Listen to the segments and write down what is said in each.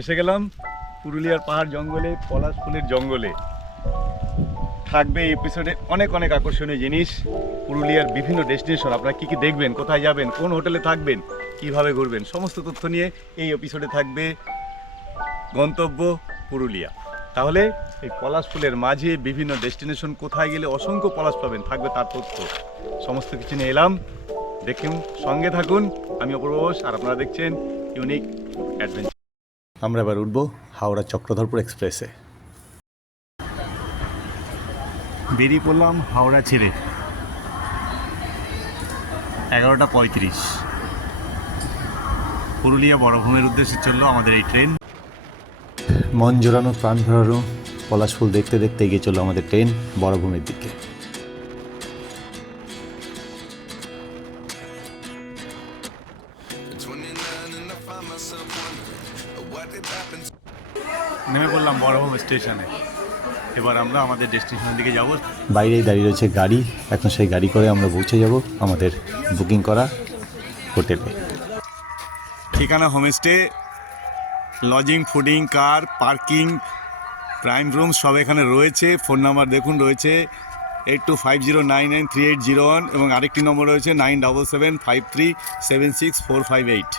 এসে গেলাম পুরুলিয়ার পাহাড় জঙ্গলে, পলাশ ফুলের জঙ্গলে। থাকবে এই এপিসোডে অনেক অনেক আকর্ষণীয় জিনিস। পুরুলিয়ার বিভিন্ন ডেস্টিনেশন আপনারা কী কী দেখবেন, কোথায় যাবেন, কোন হোটেলে থাকবেন, কীভাবে ঘুরবেন, সমস্ত তথ্য নিয়ে এই এপিসোডে থাকবে গন্তব্য পুরুলিয়া। তাহলে এই পলাশ ফুলের মাঝে বিভিন্ন ডেস্টিনেশন কোথায় গেলে অসংখ্য পলাশ পাবেন, থাকবে তার তথ্য। সমস্ত কিছু নিয়ে এলাম, দেখুন, সঙ্গে থাকুন। আমি অপূর্ব আর আপনারা দেখছেন ইউনিক আমরা এবার উঠবো হাওড়া চক্রধরপুর এক্সপ্রেসে। বেরিয়ে পড়লাম হাওড়া ছেড়ে। এগারোটা পঁয়ত্রিশ। পুরুলিয়া বড়ভূমের উদ্দেশ্যে চলল আমাদের এই ট্রেন। মন জোড়ানো প্রাণ ভরানো পলাশ ফুল দেখতে দেখতে এগিয়ে চলল আমাদের ট্রেন বড়ভূমির দিকে। স্টেশনে। এবার আমরা আমাদের ডেস্টিনেশনের দিকে যাব। বাইরেই দাঁড়িয়ে রয়েছে গাড়ি। এখন সেই গাড়ি করে আমরা পৌঁছে যাব আমাদের বুকিং করা হোটেলে। ঠিকানা homestay lodging fooding car parking prime room সব এখানে রয়েছে। ফোন নাম্বার দেখুন রয়েছে eight two five zero nine nine three eight zero one এবং আরেকটি নম্বর রয়েছে nine double seven five three seven six four five eight.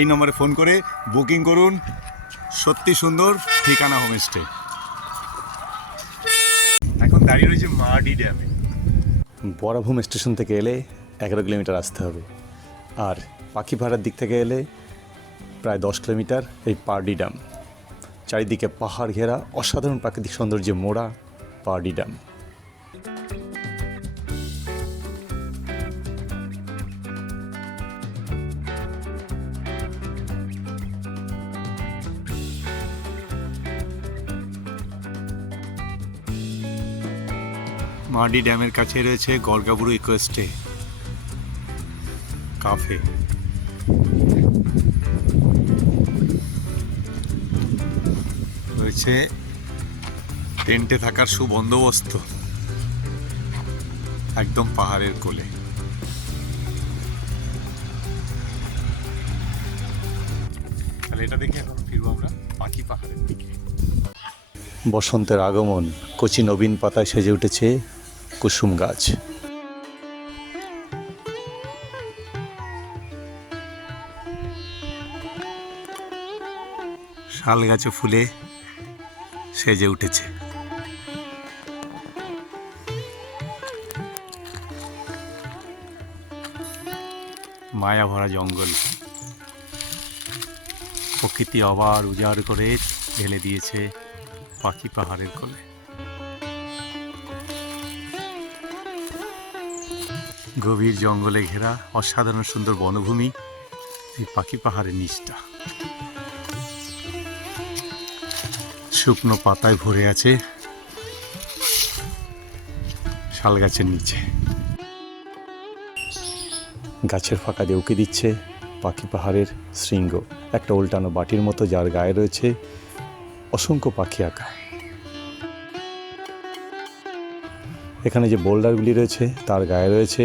এই নম্বরে ফোন করে বুকিং করুন। সত্যি সুন্দর ঠিকানা হোমস্টে। দাঁড়িয়ে রয়েছে মাডি ড্যামে। বরাভূম স্টেশন থেকে এলে এগারো কিলোমিটার আসতে হবে। আর পাখি ভাড়ার দিক থেকে এলে প্রায় দশ কিলোমিটার এই পার্ডি ড্যাম। চারিদিকে পাহাড় ঘেরা অসাধারণ প্রাকৃতিক সৌন্দর্যে মোড়া পার্ডি ড্যাম। মাডি ড্যামের কাছে রয়েছে গলগাবুরু ইকোস্টে কাফে। রয়েছে টেন্টে থাকার সুবন্দোবস্ত। একদম পাহাড়ের কোলে। তাহলে এটা দেখে এখন ফিরবো আমরা পাখি পাহাড়ের দিকে। বসন্তের আগমন, কচি নবীন পাতায় সেজে উঠেছে কুসুম গাছ। শাল গাছে ফুলে সেজে উঠেছে। মায়া ভরা জঙ্গল। প্রকৃতি আবার উজাড় করে ঢেলে দিয়েছে পাখি পাহাড়ের কোলে। গভীর জঙ্গলে ঘেরা অসাধারণ সুন্দর বনভূমি, এই পাখি পাহাড়ের নিচটা। শুকনো পাতায় ভরে আছে শাল গাছের নিচে। গাছের ফাঁকা দিয়ে দিচ্ছে পাখি পাহাড়ের শৃঙ্গ। একটা উল্টানো বাটির মতো যার গায়ে রয়েছে অসংখ্য পাখি আঁকা। এখানে যে বোল্ডারগুলি রয়েছে, তার গায়ে রয়েছে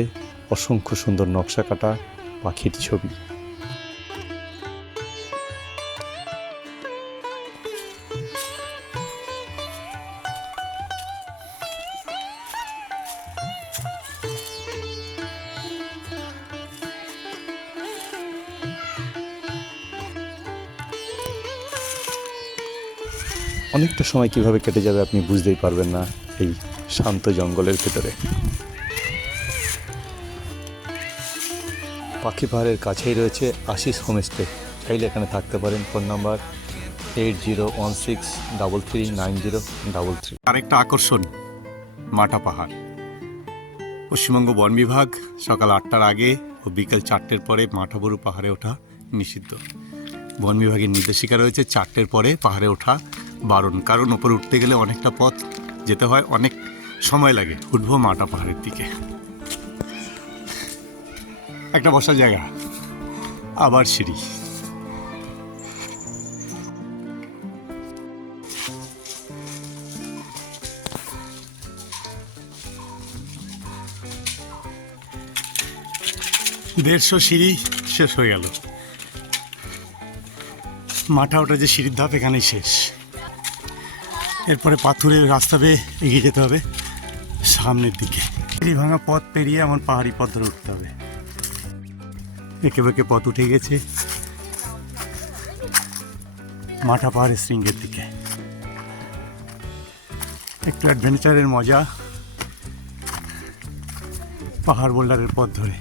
অসংখ্য সুন্দর নকশা কাটা পাখির ছবি। অনেকটা সময় কীভাবে কেটে যাবে আপনি বুঝতেই পারবেন না এই শান্ত জঙ্গলের ভেতরে। পাখি পাহাড়ের কাছেই রয়েছে আশিস হোমস্টে। চাইলে এখানে থাকতে পারেন। Phone number eight zero one six double three nine zero double three. আরেকটা আকর্ষণ, মাটা পাহাড়। পশ্চিমবঙ্গ বন বিভাগ সকাল আটটার আগে ও বিকেল চারটের পরে মাঠাবরু পাহাড়ে ওঠা নিষিদ্ধ। বন বিভাগের নির্দেশিকা রয়েছে, চারটের পরে পাহাড়ে ওঠা বারণ। কারণ ওপরে উঠতে গেলে অনেকটা পথ যেতে হয়, অনেক সময় লাগে উঠবো মাটা পাহাড়ের দিকে। একটা বসার জায়গা। আবার সিঁড়ি। দেড়শো সিঁড়ি শেষ হয়ে গেল। মাঠা ওটা যে সিঁড়ির ধাপ, এখানেই শেষ। এরপরে পাথুরের রাস্তা বেয়ে এগিয়ে যেতে হবে, সামনের দিকে। সিঁড়ি ভাঙা পথ পেরিয়ে এমন পাহাড়ি পথ ধরে উঠতে হবে। একে বেঁকে পথ উঠে গেছে। মাঠা পাহাড়ের শৃঙ্গের দিকে। একটু অ্যাডভেঞ্চারের মজা। পাহাড় বোল্ডারের পথ ধরে।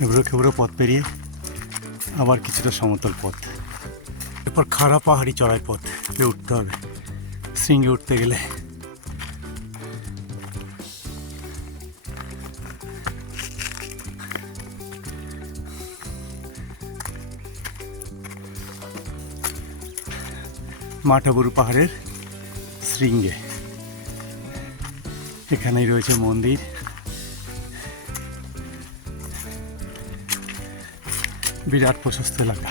এবড়ো খেবড়ো পথ পেরিয়ে আবার কিছুটা সমতল পথ। এরপর খারাপ পাহাড়ি চড়াই পথ। উঠতে হবে। শৃঙ্গে উঠতে গেলে মাঠাবুরু পাহাড়ের শৃঙ্গে। এখানেই রয়েছে মন্দির। বিরাট প্রশস্ত এলাকা।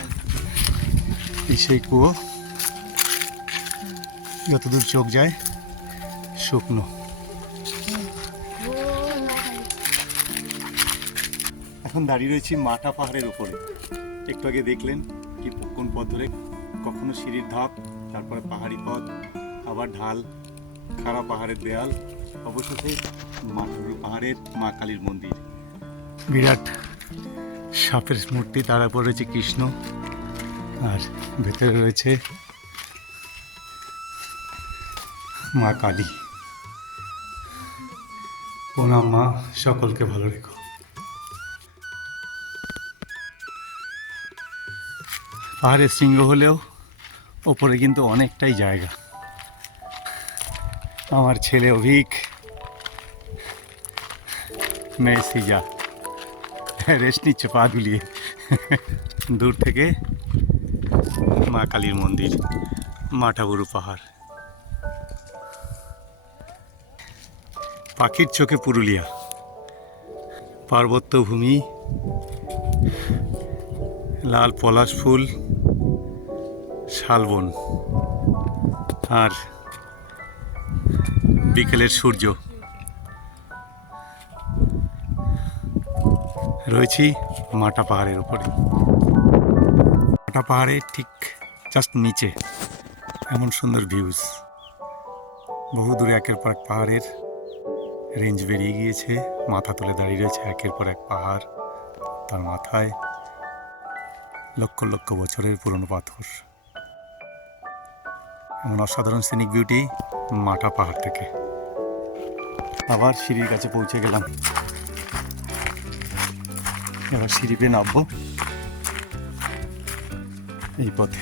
এই সেই কুয়ো। যতদূর চোখ যায়, শুকনো। এখন দাঁড়িয়ে রয়েছি মাটা পাহাড়ের উপরে। একটু আগে দেখলেন কি কোন পথ ধরে কখনো সিঁড়ির ধাপ তারপরে পাহাড়ি পথ, আবার ঢাল, খাড়া পাহাড়ের দেয়াল, অবশেষে পাহাড়ের মা কালীর মন্দির। বিরাট সাপের মূর্তি তার উপর রয়েছে কৃষ্ণ, আর ভেতরে রয়েছে মা কালী। প্রণাম মা, সকলকে ভালো রেখো। পাহাড়ের শৃঙ্গ হলেও ওপরে কিন্তু অনেকটাই জায়গা। আমার ছেলে অভিক মেয়ে সিজা রেস্ট নিচ্ছে পা দুলিয়ে। দূর থেকে মা কালীর মন্দির মাঠাবুরু পাহাড়। পাখির চোখে পুরুলিয়া, পার্বত্য ভূমি, লাল পলাশ ফুল শালবন আর বিকেলের সূর্য। রয়েছি মাটা পাহাড়ের উপরে। মাটা পাহাড়ে ঠিক জাস্ট নিচে, এমন সুন্দর ভিউজ বহু দূরে একের পর এক পাহাড়ের রেঞ্জ বেরিয়ে গিয়েছে। মাথা তুলে দাঁড়িয়ে রয়েছে একের পর এক পাহাড়। তার মাথায় লক্ষ লক্ষ বছরের পুরনো পাথর। এমন অসাধারণ সিনিক বিউটি মাটা পাহাড় থেকে। আবার সিঁড়ির কাছে পৌঁছে গেলাম। এবার সিঁড়ি পেয়ে নামবো। এই পথে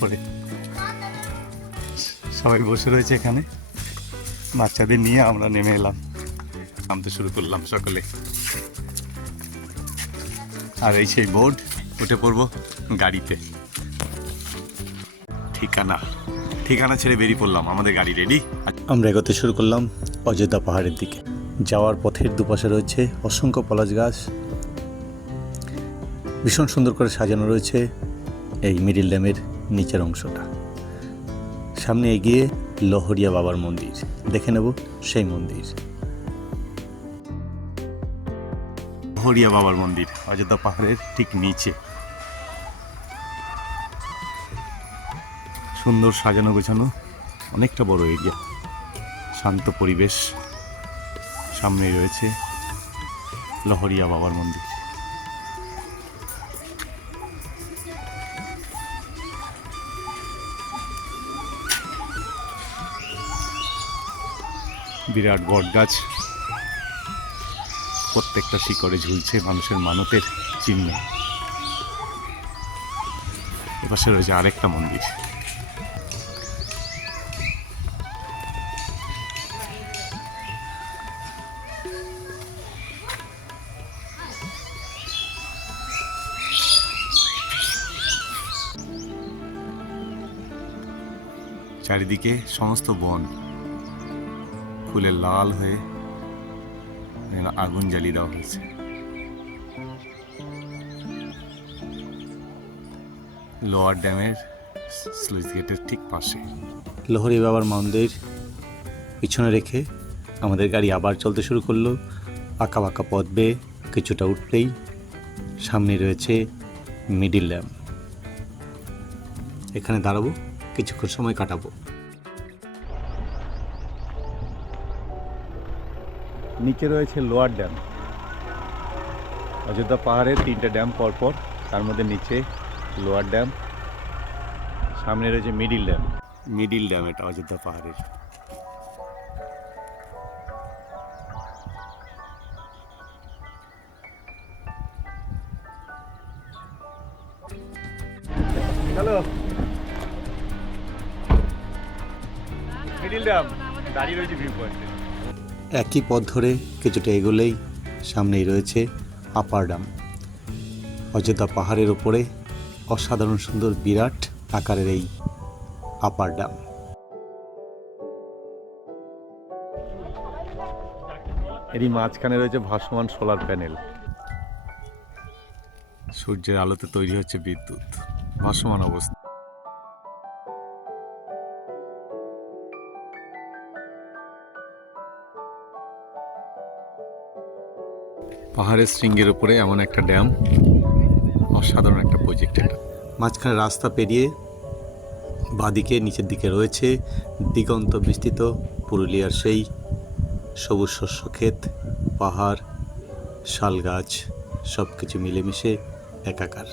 পরে সবাই বসে রয়েছে এখানে। বাচ্চাদের নিয়ে আমরা নেমে এলাম। নামতে শুরু করলাম সকলে। আর এই সেই বোর্ড উঠে পড়ব গাড়িতে। ঠিকানা। ঠিকানা ছেড়ে বেরিয়ে পড়লাম, আমাদের গাড়ি রেডি আমরা এগোতে শুরু করলাম অযোধ্যা পাহাড়ের দিকে। যাওয়ার পথের দুপাশে রয়েছে অসংখ্য পলাশ গাছ। ভীষণ সুন্দর করে সাজানো রয়েছে এই মিডিল ড্যামের নিচের অংশটা। সামনে এগিয়ে লহরিয়া বাবার মন্দির। দেখে নেব সেই মন্দির। লহরিয়া বাবার মন্দির, অযোধ্যা পাহাড়ের ঠিক নিচে। সুন্দর সাজানো গোছানো, অনেকটা বড় এরিয়া শান্ত পরিবেশ সামনে রয়েছে লহরিয়া বাবার মন্দির। বিরাট বট গাছ প্রত্যেকটা শিকড়ে ঝুলছে মানুষের মানতের চিহ্ন। এপাশে রয়েছে আরেকটা মন্দির। চারিদিকে সমস্ত বন ফুলে লাল হয়ে আগুন জ্বালিয়ে দেওয়া হয়েছে। লোয়ার ড্যামের স্লুইস গেটের ঠিক পাশে। লোহরি বাবার মন্দির পিছনে রেখে আমাদের গাড়ি আবার চলতে শুরু করল। আঁকা বাঁকা পথ বেয়ে কিছুটা উঠলেই সামনে রয়েছে মিডিল ড্যাম। এখানে দাঁড়াবো। কিছুক্ষণ সময় কাটাবো। নিচে রয়েছে লোয়ার ড্যাম। অযোধ্যা পাহাড়ের তিনটে ড্যাম পরপর তার মধ্যে নিচে লোয়ার ড্যাম সামনে রয়েছে মিডিল ড্যাম। মিডিল ড্যাম এটা অযোধ্যা পাহাড়ের। দাঁড়িয়ে রয়েছে ভিউ পয়েন্টে একই পথ ধরে কিছুটা এগোলেই সামনেই রয়েছে আপার ডাম অযোধ্যা পাহাড়ের ওপরে অসাধারণ সুন্দর বিরাট আকারের এই আপার ডাম এরই মাঝখানে রয়েছে ভাসমান সোলার প্যানেল সূর্যের আলোতে তৈরি হচ্ছে বিদ্যুৎ। ভাসমান অবস্থা। পাহাড়ের শৃঙ্গের উপরে এমন একটা ড্যাম অসাধারণ একটা প্রজেক্ট এটা। মাঝখানে রাস্তা পেরিয়ে বাদিকে নিচের দিকে রয়েছে দিগন্ত বিস্তৃত পুরুলিয়ার সেই সবুজ শস্য ক্ষেত পাহাড় শাল গাছ সব কিছু মিলেমিশে একাকার।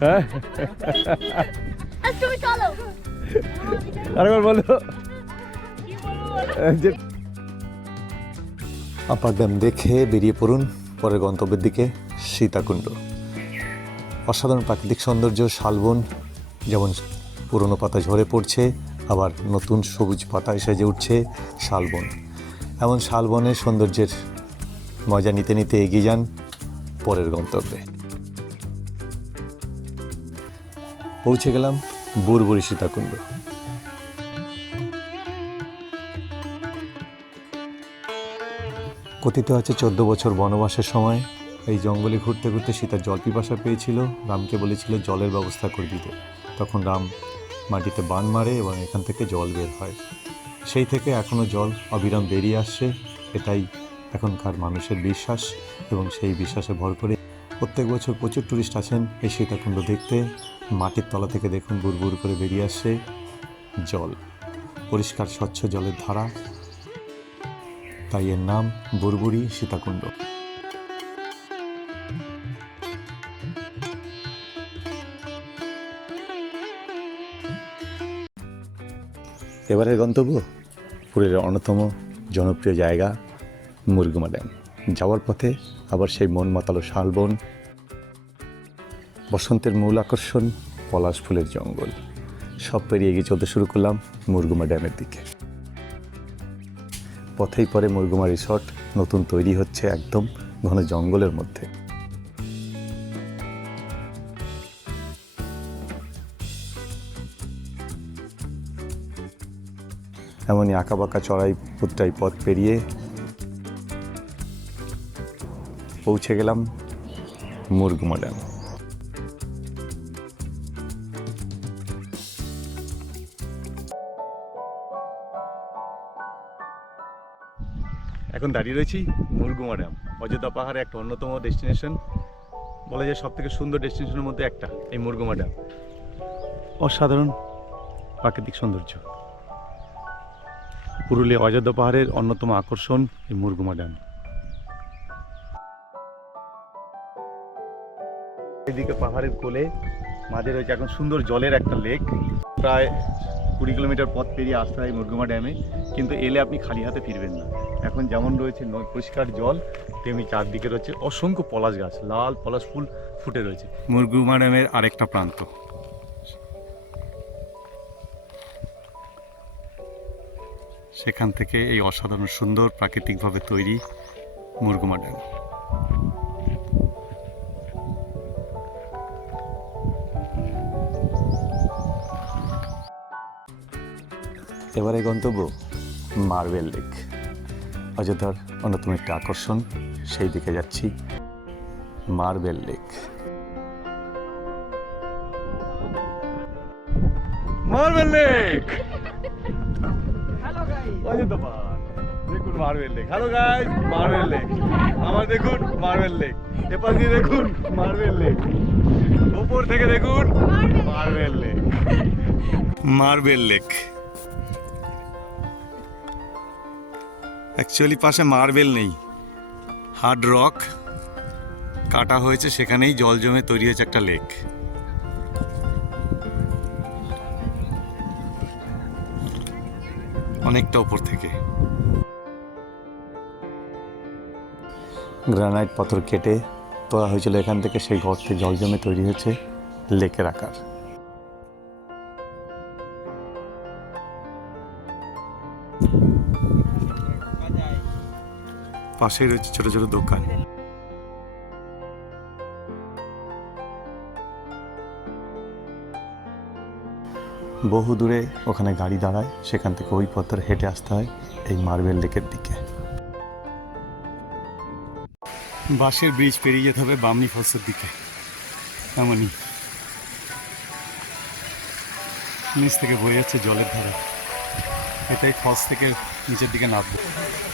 হ্যাঁ? আরেকবার বলো। যে আপার ড্যাম দেখে বেরিয়ে পড়ুন পরের গন্তব্যের দিকে, সীতাকুণ্ড। অসাধারণ প্রাকৃতিক সৌন্দর্য, শালবন, যেমন পুরনো পাতা ঝরে পড়ছে, আবার নতুন সবুজ পাতায় সেজে উঠছে শালবন। এমন শালবনের সৌন্দর্যের মজা নিতে নিতে এগিয়ে যান পরের গন্তব্যে। পৌঁছে গেলাম বুরবুরি সীতাকুণ্ড। কথিত আছে চোদ্দ বছর বনবাসের সময়। এই জঙ্গলে ঘুরতে ঘুরতে সীতার জল পিপাসা পেয়েছিল। রামকে বলেছিল, জলের ব্যবস্থা করে দিতে তখন রাম মাটিতে বান মারে এবং এখান থেকে জল বের হয়। সেই থেকে এখনও জল অবিরাম বেরিয়ে আসছে। এটাই এখনকার মানুষের বিশ্বাস এবং সেই বিশ্বাসে ভর করে প্রত্যেক বছর প্রচুর টুরিস্ট আসেন এই সীতাকুণ্ড দেখতে। মাটির তলা থেকে দেখুন বুড় করে বেরিয়ে আসছে জল। পরিষ্কার, স্বচ্ছ জলের ধারা। তাই এর নাম বুরবুরি সীতাকুণ্ড। এবারের গন্তব্য পুরুলিয়ার অন্যতম জনপ্রিয় জায়গা মুরগুমা ড্যাম যাওয়ার পথে আবার সেই মন মাতালো শালবন বসন্তের মূল আকর্ষণ, পলাশ ফুলের জঙ্গল। সব পেরিয়ে গিয়ে চলতে শুরু করলাম মুরগুমা ড্যামের দিকে। পথেই পরে মুরগুমা রিসর্ট নতুন তৈরি হচ্ছে একদম ঘন জঙ্গলের মধ্যে। এমনই আঁকাবাঁকা চড়াই পুত্রাই পথ পেরিয়ে পৌঁছে গেলাম মুরগুমা ড্যাম। এখন দাঁড়িয়ে রয়েছি মুরগুমা ড্যাম অযোধ্যা পাহাড়ে একটা অন্যতম ডেস্টিনেশন বলা যায় সব থেকে সুন্দর ডেস্টিনেশনের মধ্যে একটা, এই মুরগুমা ড্যাম অসাধারণ প্রাকৃতিক সৌন্দর্য। পুরুলিয়া অযোধ্যা পাহাড়ের অন্যতম আকর্ষণ এই মুরগুমা ড্যাম এদিকে পাহাড়ের কোলে মাঝে রয়েছে এখন সুন্দর জলের একটা লেক প্রায় কুড়ি কিলোমিটার পথ পেরিয়ে আসতে হয় মুরগুমা ড্যামে, কিন্তু এলে আপনি খালি হাতে ফিরবেন না। এখন যেমন রয়েছে পরিষ্কার জল, তেমনি চারদিকে রয়েছে অসংখ্য পলাশ গাছ, লাল পলাশ ফুল ফুটে রয়েছে। মুরগুমা ড্যামের আরেকটা প্রান্ত। সেখান থেকে এই অসাধারণ সুন্দর প্রাকৃতিকভাবে তৈরি মুরগুমা ড্যাম। এবারে গন্তব্য মার্বেল লেক। অযোধ্যার অন্যতম একটি আকর্ষণ সেই দিকে যাচ্ছি marble lake. Marble lake! Ayodhya দেখুন marble lake. Hello guys marble lake. আমার দেখুন মার্বেল লেক। এপাশ দিয়ে দেখুন মার্বেল লেক। উপর থেকে দেখুন marble lake. Marble lake. Actually পাশে মার্বেল নেই। হার্ড রক কাটা হয়েছে, সেখানেই জল জমে তৈরি হয়েছে একটা লেক অনেকটা উপর থেকে। গ্রানাইট পাথর কেটে তোলা হয়েছিল এখান থেকে, সেই গর্তে জল জমে তৈরি হয়েছে লেকের আকার। পাশেই রয়েছে ছোট ছোট দোকান। বহু দূরে ওখানে গাড়ি দাঁড়ায় সেখান থেকে ওই পথ ধরে হেঁটে আসতে হয় এই মার্বেল লেকের দিকে। বাঁশের ব্রিজ পেরিয়ে যেতে হবে বামনি ফলসের দিকে। এমনই নিচ থেকে বয়ে যাচ্ছে জলের ধারা। এটাই ফলস থেকে নিচের দিকে নামবে।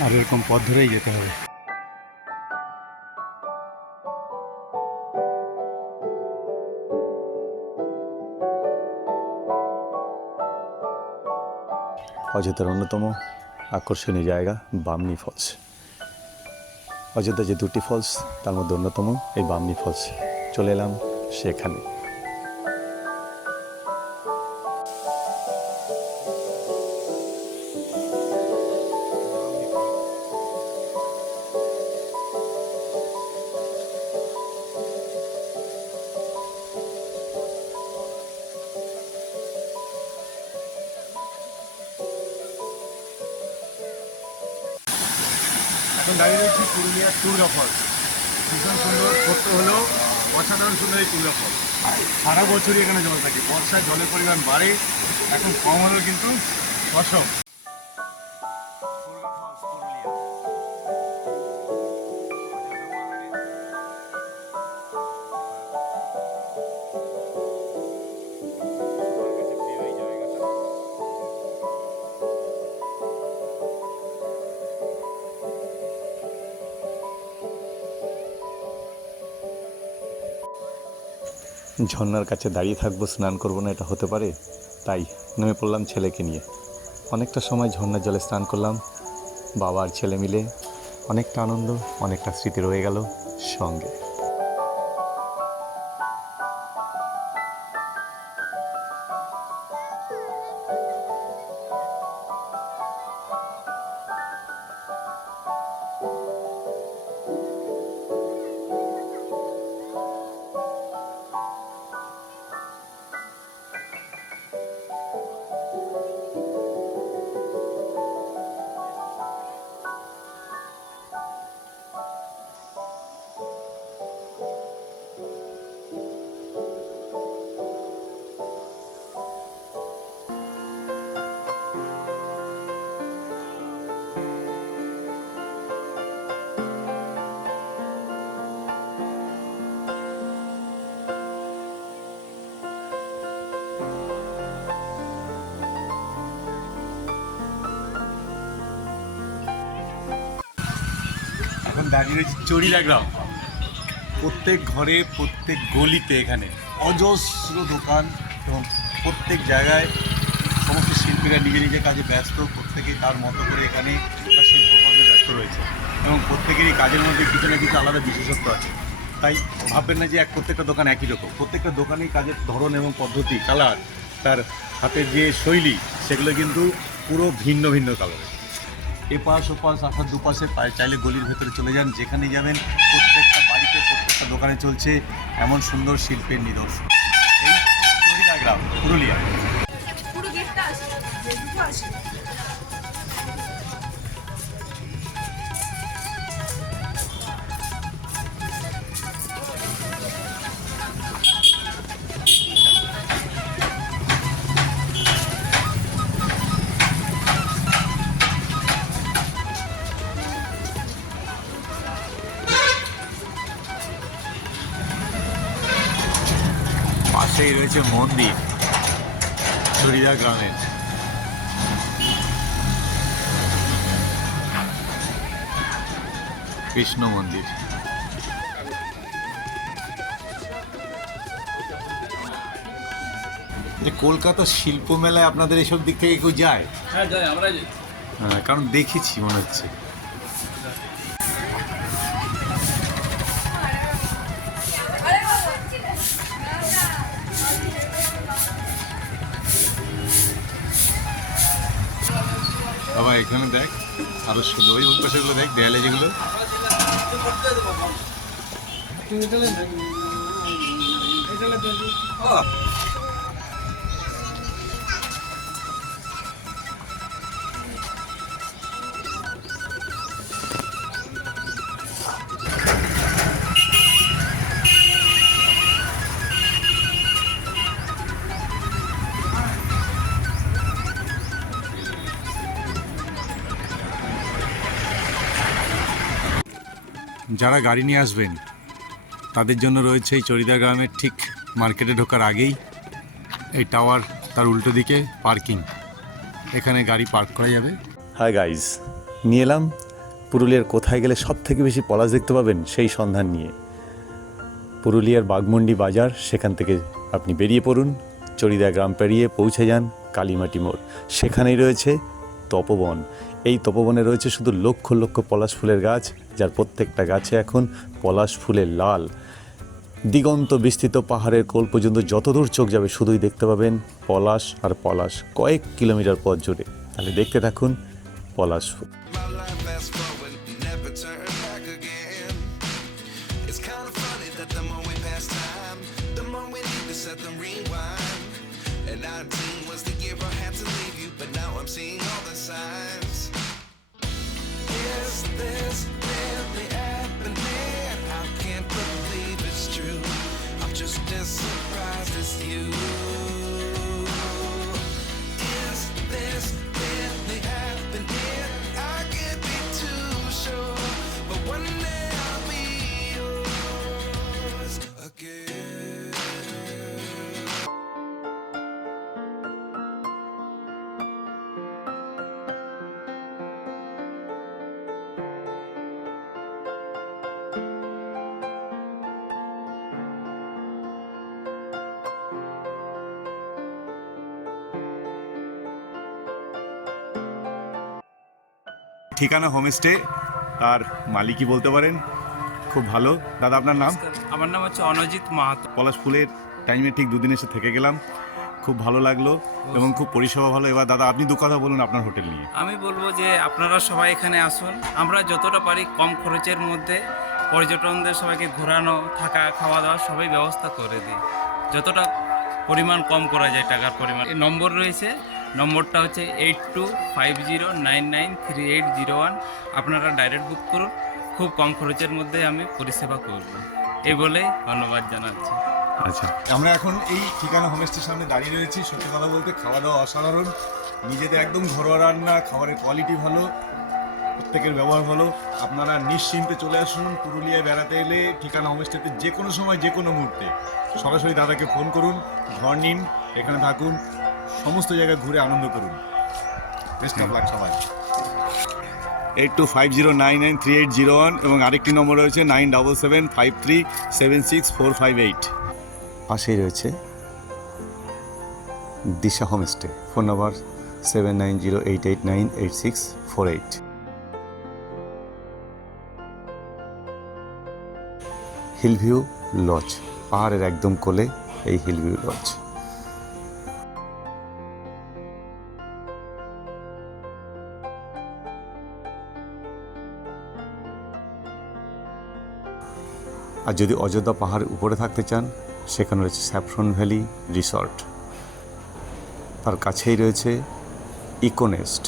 আর এরকম পথ ধরেই যেতে হবে। অযোধ্যার অন্যতম আকর্ষণীয় জায়গা বামনি ফলস অযোধ্যা যে দুটি ফলস তার মধ্যে অন্যতম এই বামনি ফলস চলে এলাম সেখানে। টুরগা ফল। ভীষণ সুন্দর, ছোট্ট হলেও অসাধারণ সুন্দর এই টুরগা ফল। সারা বছরই এখানে জল থাকে। বর্ষায় জলের পরিমাণ বাড়ে, এখন কম হলেও কিন্তু অসম। ঝর্ণার কাছে দাঁড়িয়ে থাকব, স্নান করব না, এটা হতে পারে? তাই নেমে পড়লাম ছেলেকে নিয়ে। অনেকটা সময় ঝর্নার জলে স্নান করলাম। বাবা আর ছেলে মিলে অনেকটা আনন্দ, অনেকটা স্মৃতি রয়ে গেল সঙ্গে। দাঁড়িয়ে রয়েছি চড়িদা গ্রাম। প্রত্যেক ঘরে, প্রত্যেক গলিতে এখানে অজস্র দোকান এবং প্রত্যেক জায়গায় সমস্ত শিল্পীরা নিজে নিজের কাজে ব্যস্ত প্রত্যেকেই তার মতো করে এখানে শিল্পকর্মে ব্যস্ত রয়েছে এবং প্রত্যেকেরই কাজের মধ্যে কিছু না কিছু আলাদা বিশেষত্ব আছে। তাই ভাববেন না যে এক প্রত্যেকটা দোকান একই রকম। প্রত্যেকটা দোকানেই কাজের ধরন এবং পদ্ধতি, কালার, তার হাতের যে শৈলী, সেগুলো কিন্তু পুরো ভিন্ন ভিন্ন কালারের। এপাশ, ওপাশ, আসার দুপাশে চাইলে গলির ভেতরে চলে যান যেখানে যাবেন প্রত্যেকটা বাড়িতে, প্রত্যেকটা দোকানে চলছে এমন সুন্দর শিল্পের নিদর্শন। এই গ্রাম, পুরুলিয়া। পুরো গেটটা আসে পাশেই রয়েছে মন্দির চরিদা গ্রামের। কৃষ্ণ মন্দির। কলকাতা শিল্প মেলায় আপনাদের এসব দিক থেকে কেউ যায়? হ্যাঁ যাই আমরা যাই। হ্যাঁ, কারণ দেখেছি মনে হচ্ছে। এখানে দেখ আরও শুধু ওই পাশেগুলো দেখ দেয়ালে যেগুলো। যারা গাড়ি নিয়ে আসবেন, তাদের জন্য রয়েছে এই চরিদা গ্রামের ঠিক মার্কেটে ঢোকার আগেই এই টাওয়ার তার উল্টো দিকে পার্কিং। এখানে গাড়ি পার্ক করা যাবে। হাই গাইজ নিয়ে এলাম। পুরুলিয়ার কোথায় গেলে সব থেকে বেশি পলাশ দেখতে পাবেন সেই সন্ধান নিয়ে। পুরুলিয়ার বাগমন্ডি বাজার, সেখান থেকে আপনি বেরিয়ে পড়ুন। চরিদা গ্রাম পেরিয়ে পৌঁছে যান কালীমাটি মোড়। সেখানেই রয়েছে তপবন। এই তপবনে রয়েছে শুধু লক্ষ লক্ষ পলাশ ফুলের গাছ, যার প্রত্যেকটা গাছে এখন পলাশ ফুলের লাল। দিগন্ত বিস্তৃত পাহাড়ের কোল পর্যন্ত যতদূর চোখ যাবে শুধুই দেখতে পাবেন পলাশ আর পলাশ কয়েক কিলোমিটার পথ জুড়ে। তাহলে দেখতে থাকুন পলাশ ফুল। Surprised as you. ঠিকানা হোমস্টে আর মালিকই বলতে পারেন। খুব ভালো। দাদা আপনার নাম? আমার নাম হচ্ছে অনজিৎ মাহাতো। পলাশ ফুলের টাইমে ঠিক দুদিন এসে থেকে গেলাম। খুব ভালো লাগল এবং খুব পরিষেবা ভালো। এবার দাদা আপনি দু কথা বলুন আপনার হোটেল নিয়ে। আমি বলব যে আপনারা সবাই এখানে আসুন। আমরা যতটা পারি কম খরচের মধ্যে পর্যটনদের সবাইকে ঘোরানো থাকা খাওয়া দাওয়া সবাই ব্যবস্থা করে দিই। যতটা পরিমাণ কম করা যায় টাকার পরিমাণ। এই নম্বর রয়েছে নম্বরটা হচ্ছে eight two five zero nine nine three eight zero one আপনারা ডাইরেক্ট বুক করুন। খুব কম খরচের মধ্যে আমি পরিষেবা করব। এই বলেই ধন্যবাদ জানাচ্ছি। আচ্ছা। আমরা এখন এই ঠিকানা হোমস্টের সামনে দাঁড়িয়ে রয়েছি। সত্যি কথা বলতে খাওয়া দাওয়া অসাধারণ। নিজেদের একদম ঘরোয়া রান্না খাবারের কোয়ালিটি ভালো প্রত্যেকের ব্যবহার ভালো। আপনারা নিশ্চিন্তে চলে আসুন। পুরুলিয়ায় বেড়াতে এলে ঠিকানা হোমস্টেতে যে কোনো সময় যে কোনো মুহূর্তে সরাসরি দাদাকে ফোন করুন। ঘর নিন এখানে থাকুন। সমস্ত জায়গায় ঘুরে আনন্দ করুন। বেস্ট অফ লাক সবাই। Eight two five zero nine nine three eight zero one এবং আরেকটি নম্বর রয়েছে nine double seven five three seven six four five eight পাশেই রয়েছে Disha homestay phone number seven nine zero eight eight nine eight six four eight hill view lodge পাহাড়ের একদম কোলে এই হিলভিউ লজ। আর যদি অযোধ্যা পাহাড়ের উপরে থাকতে চান, সেখানে রয়েছে স্যাফরন ভ্যালি রিসর্ট। তার কাছেই রয়েছে ইকোনেস্ট।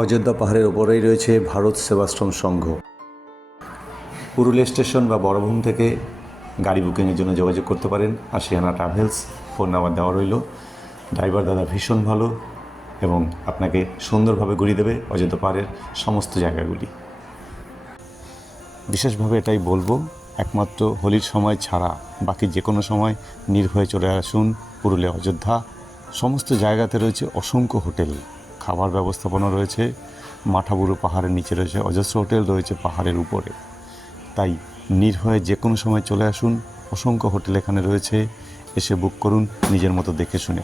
অযোধ্যা পাহাড়ের ওপরেই রয়েছে ভারত সেবাশ্রম সংঘ। পুরুলিয়া স্টেশন বা বড়ভূম থেকে গাড়ি বুকিংয়ের জন্য যোগাযোগ করতে পারেন। আশিয়ানা ট্রাভেলস, ফোন নাম্বার দেওয়া রইল। ড্রাইভার দাদা ভীষণ ভালো এবং আপনাকে সুন্দরভাবে ঘুরিয়ে দেবে অযোধ্যা পাহাড়ের সমস্ত জায়গাগুলি। বিশেষভাবে এটাই বলব, একমাত্র হোলির সময় ছাড়া বাকি যে কোনো সময় নির্ভয়ে চলে আসুন পুরুলিয়া অযোধ্যা। সমস্ত জায়গাতে রয়েছে অসংখ্য হোটেল, খাবার ব্যবস্থাপনা রয়েছে, মাঠাবুরু পাহাড়ের নিচে রয়েছে, অজস্র হোটেল রয়েছে পাহাড়ের উপরে। তাই নির্ভয়ে যে কোনো সময় চলে আসুন, অসংখ্য হোটেল এখানে রয়েছে, এসে বুক করুন, নিজের মতো দেখে শুনে।